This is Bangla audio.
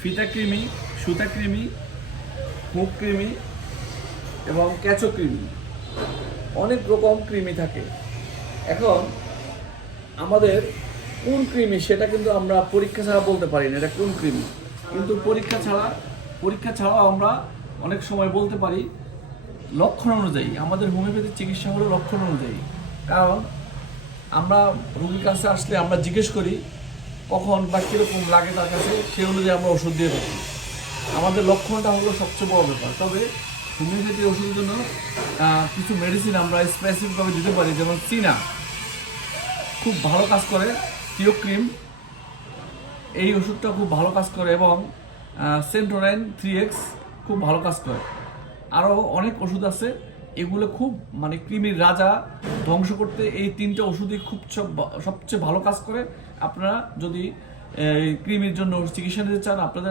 ফিতা কৃমি সুতা কৃমি মুখ কৃমি এবং ক্যাচো কৃমি অনেক রকম কৃমি থাকে। এখন আমাদের কোন কৃমি, সেটা কিন্তু আমরা পরীক্ষা ছাড়া বলতে পারি না, এটা কোন কৃমি? কিন্তু পরীক্ষা ছাড়া, পরীক্ষা ছাড়াও আমরা অনেক সময় বলতে পারি লক্ষণ অনুযায়ী, আমাদের হোমিওপ্যাথিক চিকিৎসা হলো লক্ষণ অনুযায়ী। কারণ আমরা রোগীর কাছে আসলে আমরা জিজ্ঞেস করি কখন বা কীরকম লাগে তার কাছে, সে অনুযায়ী আমরা ওষুধ দিয়ে থাকি। আমাদের লক্ষণটা হলো সবচেয়ে বড় ব্যাপার। তবে হোমিওপ্যাথি ওষুধের জন্য কিছু মেডিসিন আমরা স্পেসিফিকভাবে দিতে পারি, যেমন চিনা। খুব ভালো কাজ করে টিওক্রিম এই ওষুধটা খুব ভালো কাজ করে এবং সেন্টোনাইন থ্রি এক্স খুব ভালো কাজ করে। আরও অনেক ওষুধ আছে। এগুলো খুব মানে কৃমির রাজা ধ্বংস করতে এই তিনটে ওষুধই খুব সবচেয়ে ভালো কাজ করে। আপনারা যদি কৃমির জন্য চিকিৎসা নিতে চান, আপনাদের